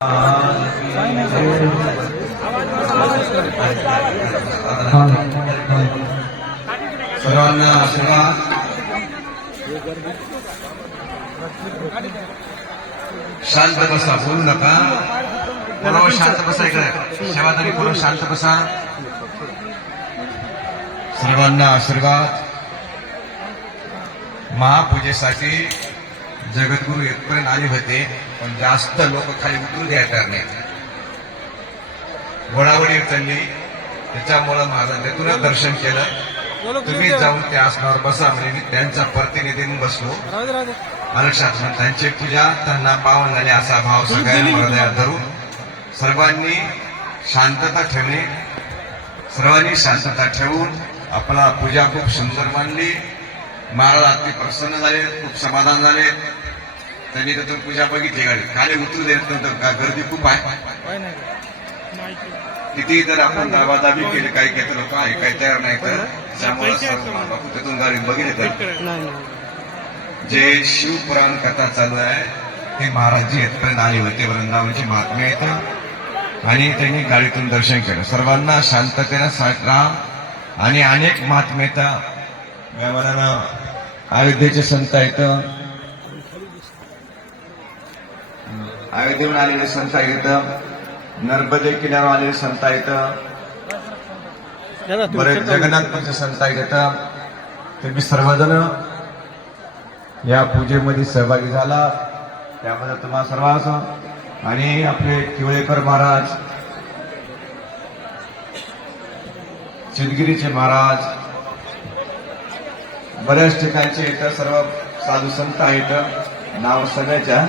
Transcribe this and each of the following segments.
सर्वांना आशीर्वाद. शांत बसा, बोलू नका. पूर्व शांत बसा. इकडे सेवादारी पूर्व शांत बसा. सर्वांना आशीर्वाद. महापूजेसाठी जगद्गुरु इथपर्यंत आले होते, पण जास्त लोक खाली उतरू द्यायला नाही. वडावडी चालली, त्याच्यामुळं माझं तेथूनच दर्शन केलं. तुम्ही जाऊन त्या आसनावर बसा म्हणजे मी त्यांचा प्रतिनिधी म्हणून बसलो. लक्षात म्हणून त्यांची पूजा त्यांना पावन झाली असा भाव सगळ्यांना हृदयात धरून सर्वांनी शांतता ठेवणे. सर्वांनी शांतता ठेवून आपला पूजा खूप सुंदर मानली. महाराज अति प्रसन्न झाले, खूप समाधान झाले. त्यांनी तिथून पूजा बघितली. गाडी खाली उतरू देत नव्हतं, गर्दी खूप आहे. किती जर आपण दाबादाबी केली, काही काही लोक ऐकायला तयार नाही, तर त्यामुळे तिथून गाडी बघितलं. जे शिवपुराण कथा चालू आहे ते महाराजजी इथपर्यंत आले होते. वृंदावनची महात्म्य येतं आणि त्यांनी गाडीतून दर्शन केलं. सर्वांना शांततेनं राहा. आणि अनेक महात्म्यता व्यवहारानं अयोध्येचे संत आहेत, अयोध्येहून आलेले संत आहेत, नर्मदे किनाऱ्यावर आलेले संत आहेत, बरेच जगन्नाथपूरचे संत आहेत. तुम्ही सर्वजण या पूजेमध्ये सहभागी झाला, त्यामध्ये तुम्हाला सर्वांस आणि आपले किवळेकर महाराज, चितगिरीचे महाराज, बऱ्याच ठिकाणचे इथं सर्व साधू संत आहेत. नाव सगळ्याच्या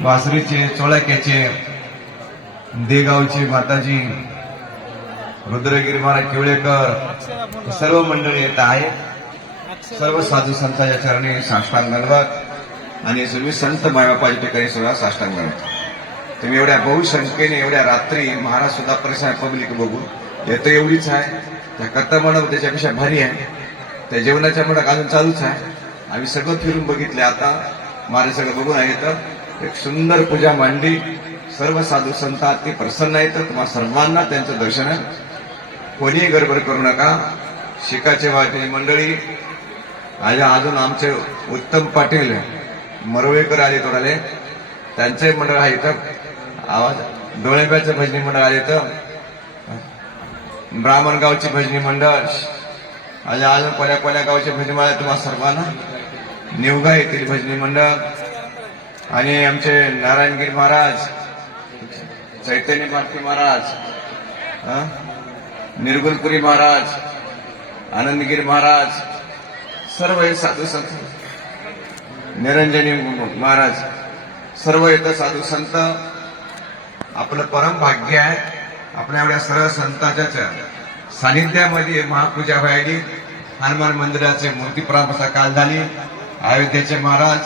वासरीचे, चोळाक्याचे, देगावचे माताजी, रुद्रगिरी महाराज, किवळेकर, सर्व मंडळी येत आहे. सर्व साधू संतांच्या चरणी साष्टांग घालवत आणि तुम्ही संत मायबापाच्या ठिकाणी सुद्धा साष्टांग घालवत. तुम्ही एवढ्या बहुसंख्येने एवढ्या रात्री महाराज सुद्धा परिसर पब्लिक बघून येतं एवढीच आहे. त्या कथा मंडप त्याच्यापेक्षा भारी आहे. त्या जेवणाच्या मंडप अजून चालूच आहे. आम्ही सगळं फिरून बघितले. आता महाराज सगळं बघून आहे. तर एक सुंदर पूजा मांडली. सर्व साधू संत अति प्रसन्न आहेत. तुम्हाला सर्वांना त्यांचं दर्शन आहे. कोणीही गडबड करू नका. शिकाचे वाटे मंडळी अजून आमचे उत्तम पाटील मरवेकर आले थोडाले, त्यांचे मंडळ आहे इथं. आवाज डोळेब्याचं भजनी मंडळ आले तर, ब्राह्मणगावचे भजनी मंडळ, अजून कोण्या गावचे भजनी मंडळ तुम्हाला सर्वांना. निवगा येथील भजनी मंडळ आणि आमचे नारायणगिरी महाराज, चैतन्य भारती महाराज, निर्गुणपुरी महाराज, आनंदगिरी महाराज, सर्व हे साधू संत, निरंजनी महाराज, सर्व येतं साधू संत. आपलं परम भाग्य आहे. आपल्या एवढ्या सर्व संतांच्या सानिध्यामध्ये महापूजा व्हायली. हनुमान मंदिराचे मूर्ती प्रारंभाचा काल झाली. अयोध्येचे महाराज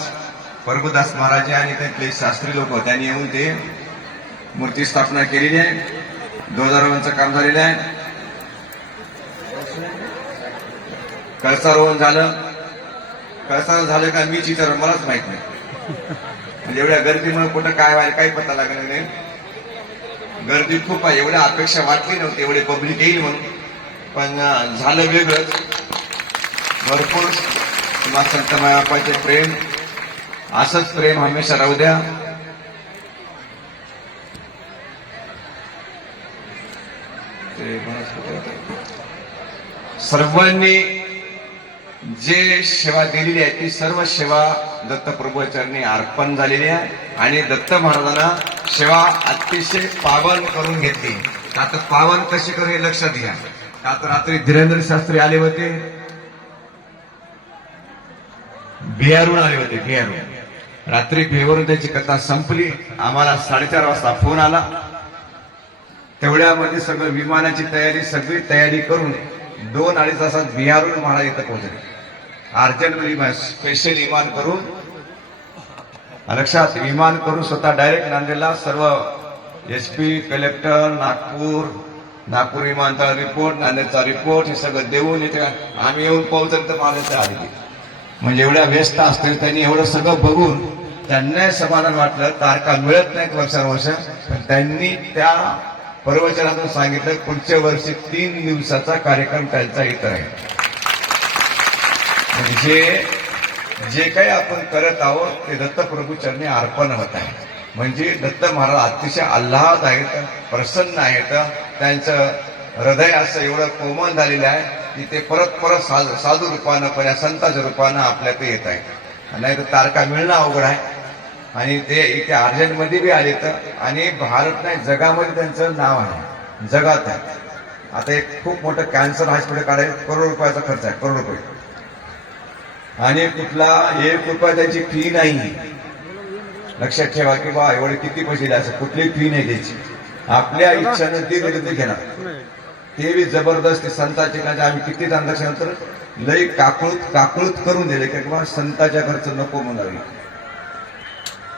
प्रभुदास महाराज आणि त्यातले शास्त्री लोक त्यांनी येऊन ते मूर्ती स्थापना केलेली आहे. ध्वजारोहणाचं काम झालेलं आहे. कळसारोहण झालं. कळसारोहण झालं का मीच विचार, मलाच माहित नाही. म्हणजे एवढ्या गर्दीमुळे कुठं काय व्हायला काही पत्ता लागणार नाही. गर्दी खूप आहे. एवढ्या अपेक्षा वाटली नव्हती एवढे पब्लिक येईल म्हणून, पण झालं वेगळंच. भरपूर तुम्हाला संत मायबापाचे प्रेम, असंच प्रेम हमेशा राहू द्या. सर्वांनी जे सेवा दिलेली आहे ती सर्व सेवा दत्तप्रभू चरणी अर्पण झालेली आहे. आणि दत्त महाराजांना सेवा अतिशय पावन करून घेतली. आता पावन कशी करू हे लक्षात घ्या. आता रात्री धीरेंद्र शास्त्री आले होते, बिहारहून आले होते. बिहारहून रात्री बिहारहून त्याची कथा संपली. आम्हाला 4:30 वाजता फोन आला. तेवढ्यामध्ये सगळं विमानाची तयारी, सगळी तयारी करून 2-2.5 तासात बिहारहून महाराज इथं पोहोचले. अर्जंट स्पेशल विमान करून, लक्षात, विमान करून स्वतः डायरेक्ट नांदेडला. सर्व एसपी, कलेक्टर, नागपूर विमानतळ रिपोर्ट, नांदेडचा रिपोर्ट हे सगळं देऊन इथे आम्ही येऊन पोहोचलं तर महाराज आले. म्हणजे एवढ्या व्यस्त असतील त्यांनी एवढं सगळं बघून त्यांना समाधान वाटलं. तारखा मिळत नाहीत वर्षानुवर्ष, पण त्यांनी त्या प्रवचनातून सांगितलं पुढच्या वर्षी 3 दिवसाचा कार्यक्रम त्यांचा इथं आहे. म्हणजे जे काही आपण करत आहोत ते दत्तप्रभू चरणी अर्पण होत आहे. म्हणजे दत्त महाराज अतिशय आल्हाद आहेत, प्रसन्न आहेत. त्यांचं हृदय असं एवढं कोमल झालेलं आहे की ते परत परत साधू रूपानं पण या संताच्या रूपानं आपल्या ते येत आहे. नाही तर तारखा मिळणं अवघड आहे. आणि ते इथे अर्जंटमध्ये बी आले तर, आणि भारत नाही जगामध्ये त्यांचं नाव आहे, जगात आहे. आता एक खूप मोठं कॅन्सर हॉस्पिटल काढायचं करोड रुपयाचा खर्च आहे, करोड रुपये. आणि कुठला 1 रुपया त्याची फी नाही. लक्षात ठेवा की बा एवढे किती पैसे द्यायचे, कुठली फी नाही द्यायची. आपल्या इच्छेनं ती विरुद्ध घेणार. ते बी जबरदस्ती संतांचे का आम्ही किती ट्रान्झॅक्शन तर लई काकुळत करून दिले की बा संताच्या खर्च नको म्हणावी.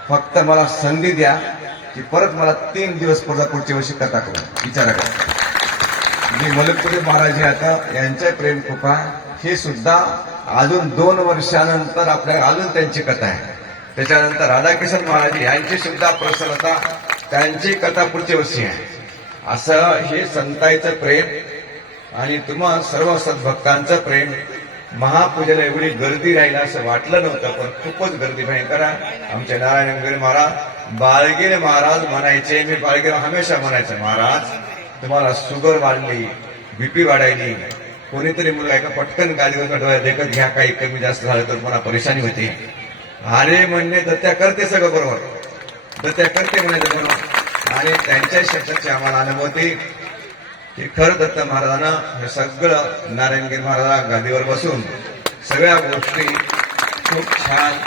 फक्त मला संधी द्या की परत मला 3 दिवस पुढच्या वर्षी कथा करू विचारा करा. म्हणजे मलकपुरी महाराज आता यांच्या प्रेम कृपा हे सुद्धा अजून 2 वर्षानंतर आपल्या अजून त्यांची कथा आहे. त्याच्यानंतर राधाकिशन महाराज यांची सुद्धा प्रसन्नता, त्यांची कथा पुढच्या वर्षी आहे. असं हे संतांचं प्रेम आणि तुम्हा सर्व सद्भक्तांचं प्रेम. महापूजेला एवढी गर्दी राहील असं वाटलं नव्हतं, पण खूपच गर्दी भयंकर आहे. आमचे नारायणगिरी महाराज, बाळगिरे महाराज म्हणायचे, मी बाळगिरे हमेशा म्हणायचं, महाराज तुम्हाला शुगर वाढली, बीपी वाढायली, कोणीतरी मुलगा एका पटकन गाडीवर डोळ्या देखत घ्या, काही कमी जास्त झालं तर पुन्हा परेशानी होती. अरे म्हणणे दत्त्या करते सगळं बरोबर, दत्त्या करते म्हणायचं बरोबर. आणि त्यांच्या शब्दाची आम्हाला अनुभवती की खरं दत्त महाराजांना हे सगळं नारायणगिरी महाराज गादीवर बसून सगळ्या गोष्टी खूप छान,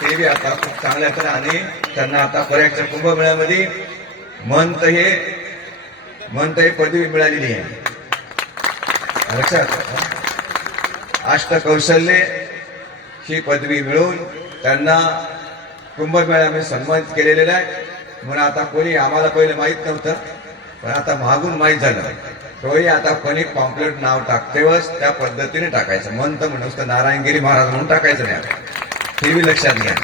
ते बी आता खूप चांगल्या तर. आणि त्यांना आता पर्याच्या कुंभमेळ्यामध्ये मंत हे पदवी मिळालेली आहे. लक्षात, अष्टकौशल्ये ही पदवी मिळून त्यांना कुंभमेळ्यामध्ये सन्मानित केलेलं आहे. म्हणून आता कोणी आम्हाला पहिले माहित नव्हतं, पण आता मागून माहीत झालं. तोही आता कोणी पॉम्पलेट नाव टाकतेवच त्या पद्धतीने टाकायचं. मंत म्हणून नारायणगिरी महाराज म्हणून टाकायचं नाही, हे बी लक्षात घ्या.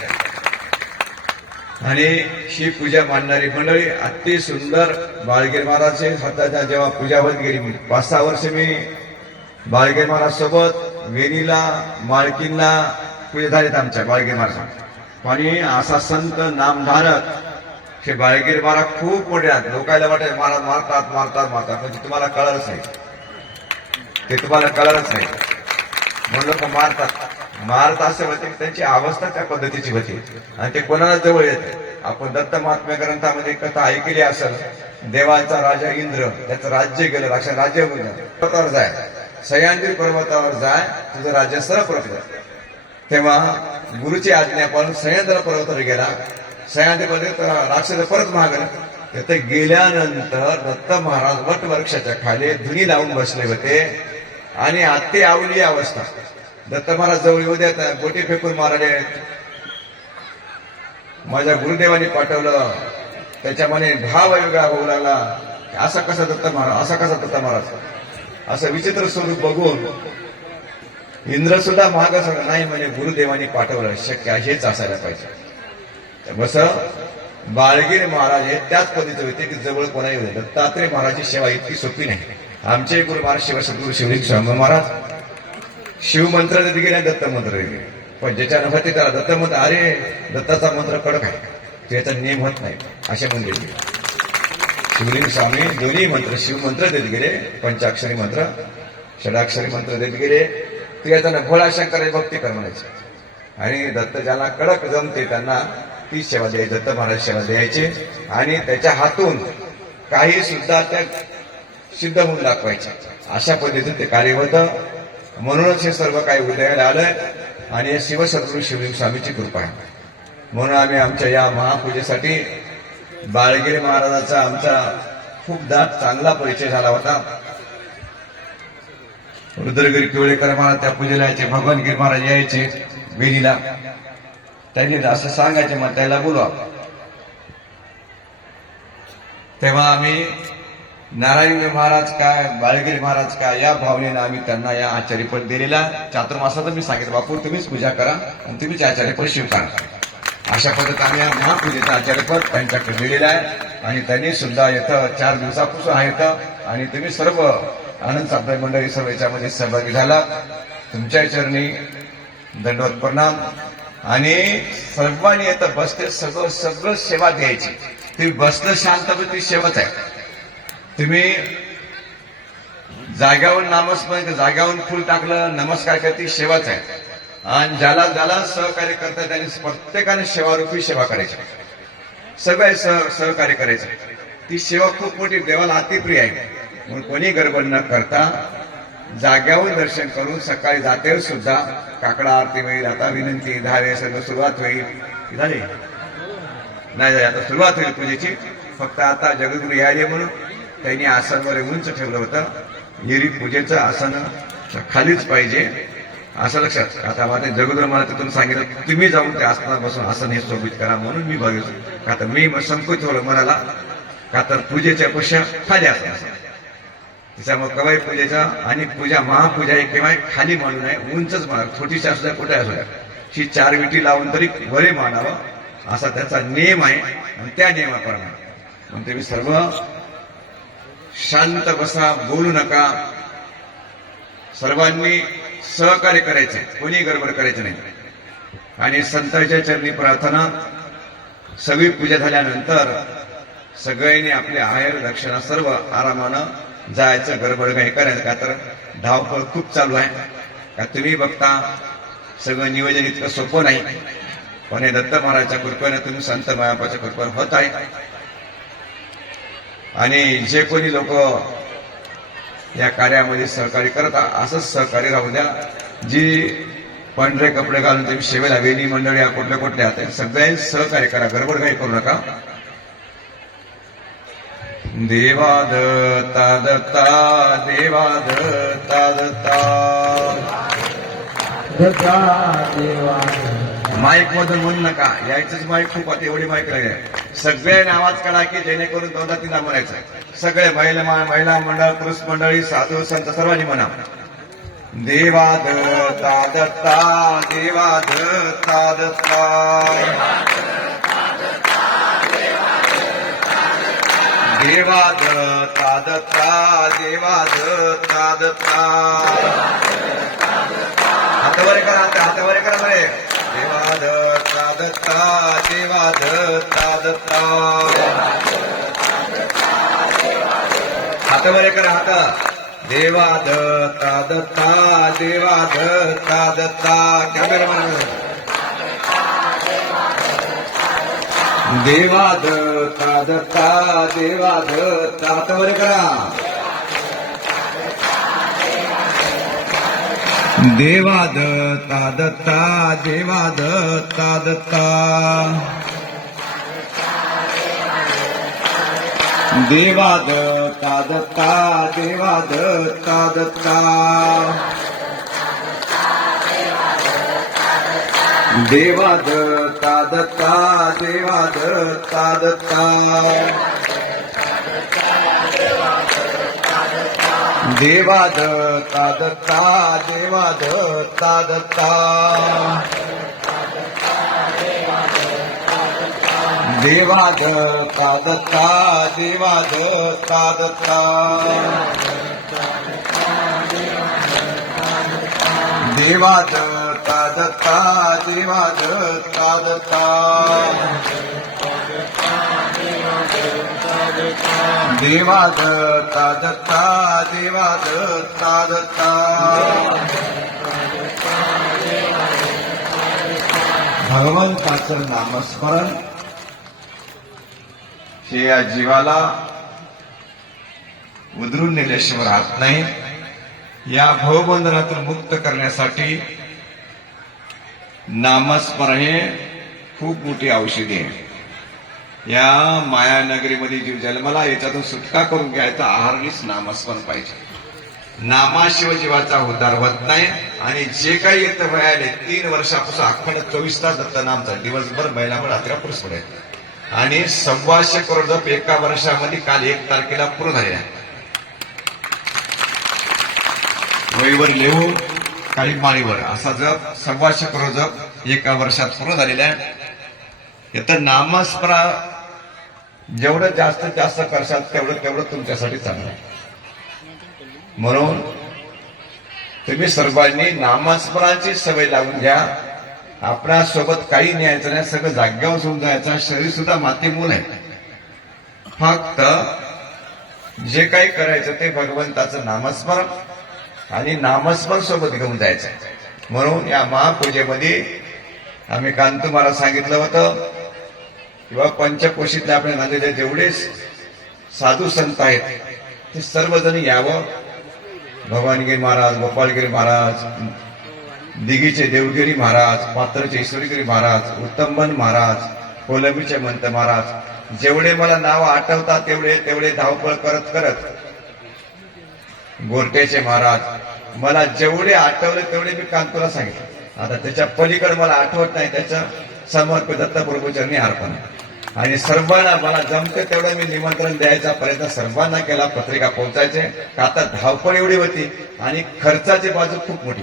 आणि ही पूजा मांडणारी मंडळी अति सुंदर. बाळगिरी महाराजचे स्वतःच्या जेव्हा पूजा होत गेली, 5-6 वर्ष मी बाळगिरी महाराज सोबत वेणीला माळकींना पूजा झालीत आमच्या बाळगिरी महाराज. आणि असा संत नामधारक हे बाळगिरी महाराज खूप मोठे आहेत. लोकायला वाटत महाराज मारतात, पण तुम्हाला कळलंच नाही, ते तुम्हाला कळलंच नाही. म्हणून लोक मारत असं होते की त्यांची अवस्था त्या पद्धतीची होती आणि ते कोणाला जवळ येते. आपण दत्त महात्म्य ग्रंथामध्ये कथा ऐकली असेल, देवाचा राजा इंद्र, त्याचं राज्य गेलं, राज्य पर्वतावर जाय, सह्याद्री पर्वतावर जाय, तुझं राज्य सरळ पर्वत. तेव्हा गुरुची आज्ञा पाळून सह्याद्री पर्वतावर गेला. सह्याद्री पर्वत राक्षस परत मागलं. तिथे गेल्यानंतर दत्त महाराज वटवृक्षाच्या खाली धुनी लावून बसले होते आणि अति आवली अवस्था. दत्त महाराज जवळ येऊ देत, बोटी फेकून मारले. माझ्या गुरुदेवांनी पाठवलं, त्याच्यामध्ये भाव वेगळा होऊ लागला. असा कसा दत्त महाराज, असं विचित्र स्वरूप बघून इंद्र सुद्धा महाग सगळं नाही म्हणे, गुरुदेवांनी पाठवलं, शक्य हेच असायला पाहिजे. बस बाळगिरी महाराज हे त्याच पद्धतीचे होते की जवळ कोणाही होते. दत्तात्रय महाराजची सेवा इतकी सोपी नाही. आमचे गुरु महाराज शिवसद्गुरु शिवलिंग स्वामी महाराज शिवमंत्र देत गेले, दत्त मंत्र देत गेले. पण ज्याच्यानं होते त्याला दत्तमंत्र, अरे दत्ताचा मंत्र कडक आहे, त्याचा नियम होत नाही असे म्हणले. शिवलिंग स्वामी दोन्ही मंत्र, शिवमंत्र देत गेले, पंचाक्षरी मंत्र, षडाक्षरी मंत्र देत गेले. त्याच्यानं भोळा शंकराची भक्ती कर म्हणायची. आणि दत्त ज्याला कडक जमते त्यांना ती सेवा द्यायची, दत्त महाराज सेवा द्यायचे. आणि त्याच्या हातून काही सुद्धा त्या सिद्ध होऊन दाखवायचे. अशा पद्धतीने ते कार्य होतं. म्हणूनच हे सर्व काही उदयाला आलंय आणि शिवसद्गुरु शिवलिंग स्वामीची कृपा आहे. म्हणून आम्ही आमच्या या महापूजेसाठी बाळगिरी महाराजाचा आमचा खूप दाट चांगला परिचय झाला होता. रुद्रगिरी किवळेकर महाराज त्या पूजेला यायचे, भगवानगिरी महाराज यायचे वेणीला. त्यांनी असं सांगायचे, मग त्याला बोलवा. तेव्हा आम्ही नारायण महाराज काय, बाळगिरी महाराज काय, या भावनेनं आम्ही त्यांना या आचार्यपद दिलेला. चातुर्मासाचं मी सांगितलं, बापू तुम्हीच पूजा करा आणि तुम्हीच आचार्यपद स्वीकारा. अशा पद्धतीने या महापूजेचा आचार्यपद त्यांच्याकडे दिलेलं आहे आणि त्यांनी सुद्धा येतं 4 दिवसापासून आहे आणि तुम्ही सर्व आनंद साप्ताहिक मंडळी सर्व याच्यामध्ये सहभागी झाला. तुमच्या चरणी दंडवत प्रणाम. आणि सर्वांनी येतं बसते सगळं सेवा द्यायची. तुम्ही बसलं शांतपणे सेवाच आहे. तुम्ही जाग्यावर नामस्मरण जाग्यावर फुल टाकलं नमस्कार करते सेवाच आहे. आणि ज्याला ज्याला सहकार्य करतात त्यांनी प्रत्येकाने सेवारूपी सेवा करायची. सगळे सहकार्य करायचं. ती सेवा खूप मोठी देवाला अतिप्रिय आहे. म्हणून कोणी गडबड न करता जाग्यावर दर्शन करून सकाळी जाते सुद्धा काकडा आरती होईल. आता विनंती 10 वेळेस सगळं सुरुवात होईल. झाली नाही आता सुरुवात होईल पूजेची. फक्त आता जगद्गुरु यायले म्हणून त्यांनी आसनवर उंच ठेवलं होतं. एरी पूजेचं आसन खालीच पाहिजे असं लक्षात. आता माझे जगद्गुरु मला तिथून सांगितलं तुम्ही जाऊन त्या आसनात बसून आसन हे शोभित करा म्हणून मी बघितलं. का तर मी संकोच होलं मनाला. का तर पूजेच्या पेक्षा खाली आसन त्याच्यामुळे कवाई पूजेचा आणि पूजा महापूजा एक केव्हा खाली मांडू नये. उंचच मांड. छोटीशी असू द्या कुठे असू द्या ही 4 विटी लावून तरी वरे मांडावं असा त्याचा नियम आहे. आणि त्या नियमाप्रमाणे म्हणून तुम्ही सर्व शांत बसा. बोलू नका. सर्वांनी सहकार्य करायचे. कोणी गडबड करायचं नाही. आणि संतांच्या चरणी प्रार्थना. सगळी पूजा झाल्यानंतर सगळ्यांनी आपले आहेर दक्षिणा सर्व आरामानं जायचं. गडबड काही करायचं. का तर धावपळ खूप चालू आहे. का तुम्ही बघता सगळं नियोजन इतकं सोपं नाही. पण हे दत्त महाराजच्या कृपेने तुम्ही संत मायापाच्या कृपेने होत आहे. आणि जे कोणी लोक या कार्यामध्ये सहकार्य करता असंच सहकार्य राहू द्या. जी पांढरे कपडे घालून तुम्ही सेवेला वेणी मंडळी या कुठल्या कुठल्या सगळ्यांनी सहकार्य करा. गडबड काही करू नका. देवा दत्ता दत्ता देवा दत्ता दत्ता माईक मधून म्हणू नका. यायचंच माईक खूप आता एवढी माईक लागेल. सगळ्यांनी आवाज काढा की जेणेकरून 2-3 म्हणायचं. सगळे महिला मंडळ पुरुष मंडळी साधू संत सर्वांनी म्हणा. देवा दत्ता दत्ता देवा दत्ता दत्ता देवा दत्ता दत्ता देवा दत्ता दत्ता. हातवरे करा. हातवरे करा बरे. देवा दत्ता दत्ता देवा दत्ता दत्ता. हातवरे करा. हात. देवा दत्ता दत्ता देवा दत्ता दत्ता. कॅमेरामॅन देवा दत्ता दत्ता देवा दत्ता. हातवरे करा. देवा दत्ता दत्ता देवा दत्ता दत्ता. देवा दत्ता दत्ता देवा दत्ता दत्ता. देवा दत्ता दत्ता देवा दत्ता दत्ता. देवा दत्ता दत्ता देवा दत्ता दत्ता. देवा दत्ता दत्ता देवा दत्ता दत्ता. देवा दत्ता दत्ता देवा दत्ता दत्ता. देवा दत्ता दत्ता देवा दत्ता दत्ता. भगवंताचं नामस्मरण हे या जीवाला उधरून नेल्याशिवाय राहत नाही. या भवबंधनातून मुक्त करण्यासाठी नामस्मरण हे खूप मोठी औषधी आहे. या मायानगरीमध्ये जीव जन्मला याच्यातून सुटका करून घ्यायचा आहारनीच नामस्मरण पाहिजे. नामाशिवाय जीवाचा उद्धार होत नाही. आणि जे काही येतं वयाने 3 वर्षापासून अखंड 24 तास दत्त नामचा दिवसभर महिलाभर रात्री पुरुष पडायचं. आणि 1,200 करोड जप एका वर्षामध्ये काल 1 तारखेला पूर्ण झालेला आहे. वहीवर लिहून काही माळीवर असा जप 1,200 करोड जप एका वर्षात पूर्ण झालेला आहे. तर नामस्मरण जेवढं जास्तीत जास्त करशाल तेवढं तुमच्यासाठी चांगलं आहे. म्हणून तुम्ही सर्वांनी नामस्मरणाची सवय लावून घ्या. आपणासोबत काही न्यायचं नाही, सगळं जाग्यावर सोडून जायचं. शरीर सुद्धा माती मूल आहे. फक्त जे काही करायचं ते भगवंताचं नामस्मरण आणि नामस्मरण सोबत घेऊन जायचं. म्हणून या महापूजेमध्ये आम्ही काल तुम्हाला सांगितलं होतं किंवा पंचकोशीतले आपल्या नांदेडचे जेवढे साधू संत आहेत ते सर्वजण यावं. भगवानगिरी महाराज, गोपाळगिरी महाराज, दिघीचे देवगिरी महाराज, पात्रचे ईश्वरगिरी महाराज, उत्तमबन महाराज, कोलंबीचे मंत महाराज, जेवढे मला नाव आठवतात तेवढे धावपळ करत करत, गोरट्याचे महाराज, मला जेवढे आठवले तेवढे मी कांतूला सांगितलं. आता त्याच्या पलीकडे मला आठवत नाही, त्याचं समर्पित दत्तप्रभूचरणी अर्पण आहे. आणि सर्वांना मला जमते तेवढं मी निमंत्रण द्यायचा प्रयत्न सर्वांना केला. पत्रिका पोहोचायचे का आता धावपळ एवढी होती आणि खर्चाची बाजू खूप मोठी.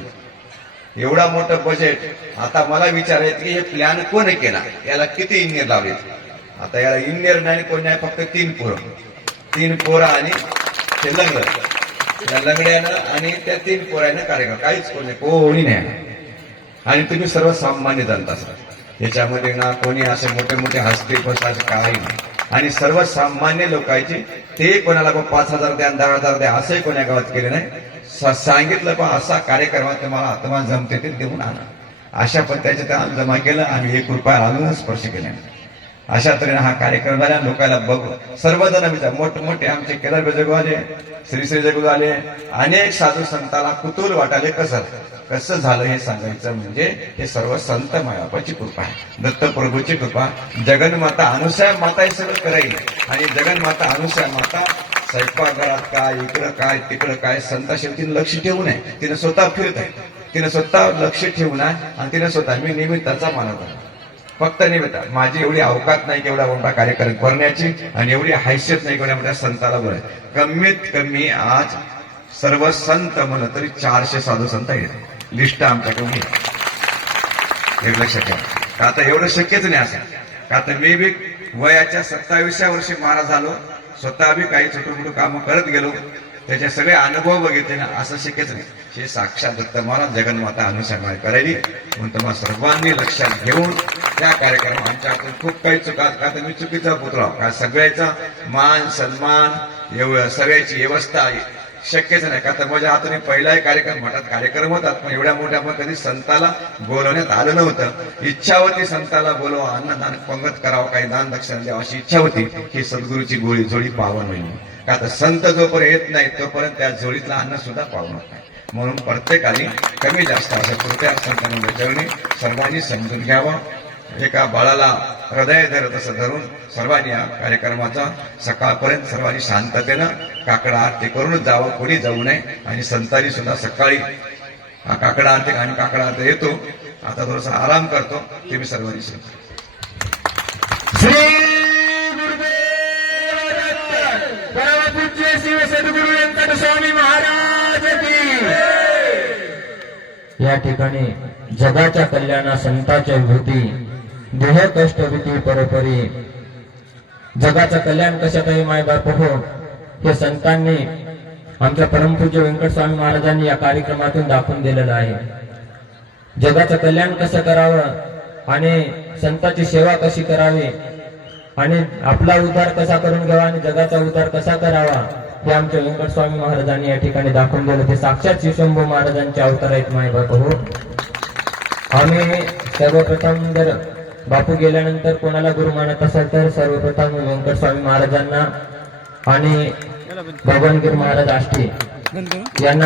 एवढा मोठं बजेट. आता मला विचारायचं की हे प्लॅन कोण केला, याला किती इंजिनियर लावले. आता याला इंजिनियर नाही कोण नाही, फक्त 3 पोरं आणि ते लंगड. त्या लंगड्यानं आणि त्या 3 पोरांना कार्यक्रम, काहीच कोणी नाही. आणि तुम्ही सर्वसामान्य जनता सर, याच्यामध्ये ना कोणी असे मोठे मोठे हस्ते बसायचे काही नाही. आणि सर्वसामान्य लोकांची ते कोणाला 5,000 द्या 10,000 द्या असंही कोण्या गावात केले नाही. सांगितलं पण असा कार्यक्रमात तुम्हाला जमते ते देऊन आणा. अशा पद्धतीने ते जमा केलं. आम्ही 1 रुपया आणून स्पर्श केला. अशा तऱ्हेने हा कार्यक्रम झाला. लोकांना बघू सर्वजण विचार, मोठमोठे आमचे केदार जगू आले, श्री जगू आले, अनेक साधू संतांना कुतूहल वाटाले कसं झालं हे सांगायचं. म्हणजे हे सर्व संत मायाबापाची कृपा आहे, दत्तप्रभूची कृपा. जगन्माता अनुसूया माता हे सगळं करायची. आणि जगन्माता अनुसूया माता स्वयंपाकघरात काय, इकडं काय तिकडं काय, संताशिव तिने लक्ष ठेवू नये. तिने स्वतः फिरत आहे, तिने स्वतः लक्ष ठेवून आहे. आणि तिने स्वतः मी निमित्ताचा मानत आहे, फक्त निमित्त. माझी एवढी अवकात नाही की एवढा मोठा कार्यक्रम करण्याची, आणि एवढी हैसियत नाही की एवढ्या मोठ्या संताला बोलाय. कमीत कमी आज सर्व संत म्हणलं तरी 400 साधू संत आहेत. लिस्ट आमच्याकडून हे लक्षात ठेवा. आता एवढं शक्यच नाही असं. का तर मी बी वयाच्या 27व्या वर्षी महाराज झालो. स्वतः बी काही छोटं मोठं कामं करत गेलो, त्याचे सगळे अनुभव बघितले ना. असं शक्यच नाही. हे साक्षात दत्त महाराज जगन्माता अनुसूया करायली. म्हणून तुम्हाला सर्वांनी लक्षात घेऊन त्या कार्यक्रमात आमच्याकडून खूप काही चुका. का तर मी चुकीचा पुतळा, का सगळ्याचा मान सन्मान सगळ्याची व्यवस्था शक्यच नाही. का तर माझ्या हाताने पहिलाही कार्यक्रम मठात कार्यक्रम होतात, पण एवढ्या मोठ्या पण कधी संताला बोलवण्यात आलं नव्हतं. इच्छा होती संताला बोलवा, अन्नदान पंगत करावं, काही दान दक्षिणा द्यावं अशी इच्छा होती की सद्गुरूची जोडी पावन होईल. का तर संत जोपर्यंत येत नाही तोपर्यंत त्या जोडीतला अन्न सुद्धा पावणार नाही. म्हणून प्रत्येकाने कमी जास्त अशा कृत्या संतांना चरणी सर्वांनी समजून घ्यावं. एका बाळाला हृदय धरत असं धरून सर्वांनी या कार्यक्रमाचा सकाळपर्यंत सर्वांनी शांततेनं काकडा आरती करूनच जावं, कोणी जाऊ नये. आणि संतांनी सुद्धा सकाळी हा काकडा आरती आणि काकडा आरती येतो. आता थोडासा आराम करतो. तुम्ही सर्वांनी श्री परमपूज्य शिव सद्गुरु व्यंकट स्वामी महाराज की. या ठिकाणी जगाच्या कल्याणा संतांच्या विभूती, देह कष्ट भीती परोपरी. जगाचं कल्याण कशातही माय बाप हो, हे संतांनी आमच्या परमपूज्य व्यंकट स्वामी महाराजांनी या कार्यक्रमातून दाखवून दिलेलं आहे. जगाचं कल्याण कसं करावं आणि संतांची सेवा कशी करावी आणि आपला उद्धार कसा करून घ्यावा आणि जगाचा उद्धार कसा करावा हे आमच्या व्यंकट स्वामी महाराजांनी या ठिकाणी दाखवून दिलं. ते साक्षात शिवशंभू महाराजांचे अवतार आहेत माय बाप हो. आम्ही सर्वप्रथम जर बापू गेल्यानंतर कोणाला गुरु मानत असेल तर सर्वप्रथम व्यंकट स्वामी महाराजांना आणि भगवानगिरी महाराज आष्टी यांना